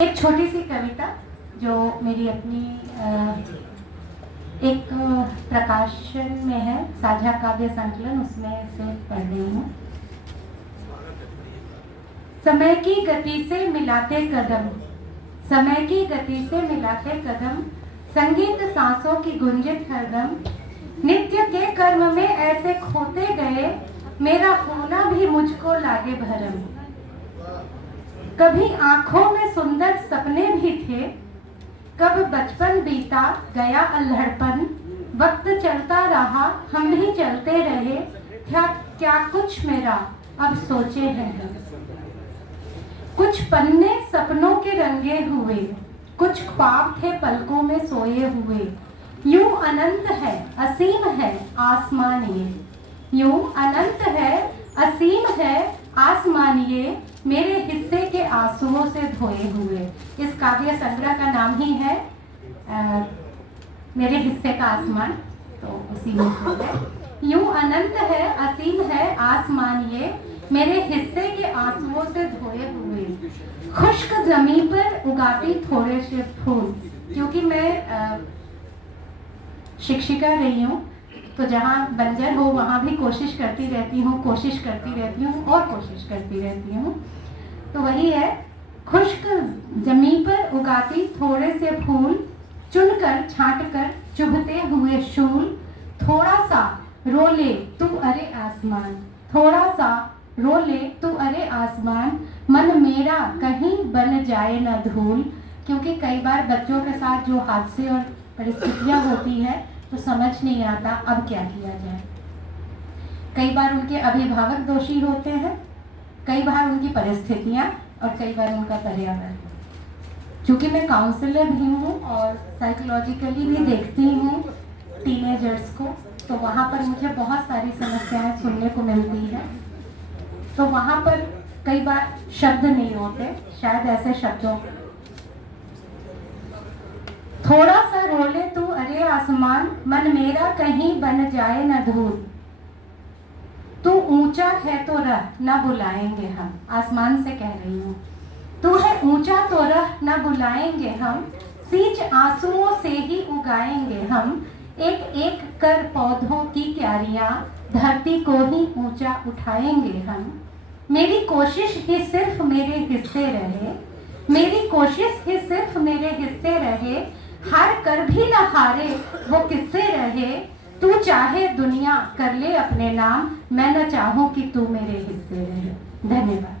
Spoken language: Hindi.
एक छोटी सी कविता जो मेरी अपनी एक प्रकाशन में है, साझा काव्य संकलन, उसमें से पढ़ रही हूँ। समय की गति से मिलाते कदम, समय की गति से मिलाते कदम, संगीत सांसों की गुंजित हरदम, नित्य के कर्म में ऐसे खोते गए, मेरा होना भी मुझको लागे भरम। कभी आंखों में सुंदर सपने भी थे, कब बचपन बीता गया अल्हड़पन, वक्त चलता रहा हम भी चलते रहे, क्या कुछ मेरा अब सोचे हैं। कुछ पन्ने सपनों के रंगे हुए, कुछ ख्वाब थे पलकों में सोए हुए, यूं अनंत है असीम है आसमान ये, यूं अनंत है असीम है आसमान ये, मेरे हिस्से के आंसुओं से धोए हुए। इस काव्य संग्रह का नाम ही है मेरे हिस्से का आसमान, तो उसी में से है। यूं अनंत है असीम है आसमान ये, मेरे हिस्से के आंसुओं से धोए हुए, खुश्क जमीन पर उगाती थोड़े से फूल। क्योंकि मैं शिक्षिका रही हूँ, तो जहाँ बंजर हो वहाँ भी कोशिश करती रहती हूँ और कोशिश करती रहती हूँ। तो वही है, खुश्क जमीन पर उगाती थोड़े से फूल, चुनकर छांटकर चुभते हुए शूल, थोड़ा सा रो ले तू अरे आसमान, थोड़ा सा रो ले तू अरे आसमान, मन मेरा कहीं बन जाए न धूल। क्योंकि कई बार बच्चों के साथ जो हादसे और परिस्थितियाँ होती है तो समझ नहीं आता अब क्या किया जाए। कई बार उनके अभिभावक दोषी होते हैं, कई बार उनकी परिस्थितियाँ, और कई बार उनका पर्यावरण। क्योंकि मैं काउंसलर भी हूँ और साइकोलॉजिकली भी देखती हूँ टीनेजर्स को, तो वहाँ पर मुझे बहुत सारी समस्याएं सुनने को मिलती है। तो वहाँ पर कई बार शब्द नहीं होते, शायद ऐसे शब्दों, थोड़ा सा रोले तू अरे आसमान, मन मेरा कहीं बन जाए न धूल, तू ऊंचा है तो रह न बुलाएंगे हम। आसमान से कह रही हूँ, तू है ऊंचा तो रह न बुलाएंगे हम, सींच आंसुओं से ही उगाएंगे हम, एक एक कर पौधों की क्यारियां, धरती को ही ऊंचा उठाएंगे हम। मेरी कोशिश ही सिर्फ मेरे हिस्से रहे, मेरी कोशिश ही सिर्फ मेरे हिस्से रहे, हार कर भी न हारे वो किससे रहे, तू चाहे दुनिया कर ले अपने नाम, मैं न चाहूं कि तू मेरे हिस्से रहे। धन्यवाद।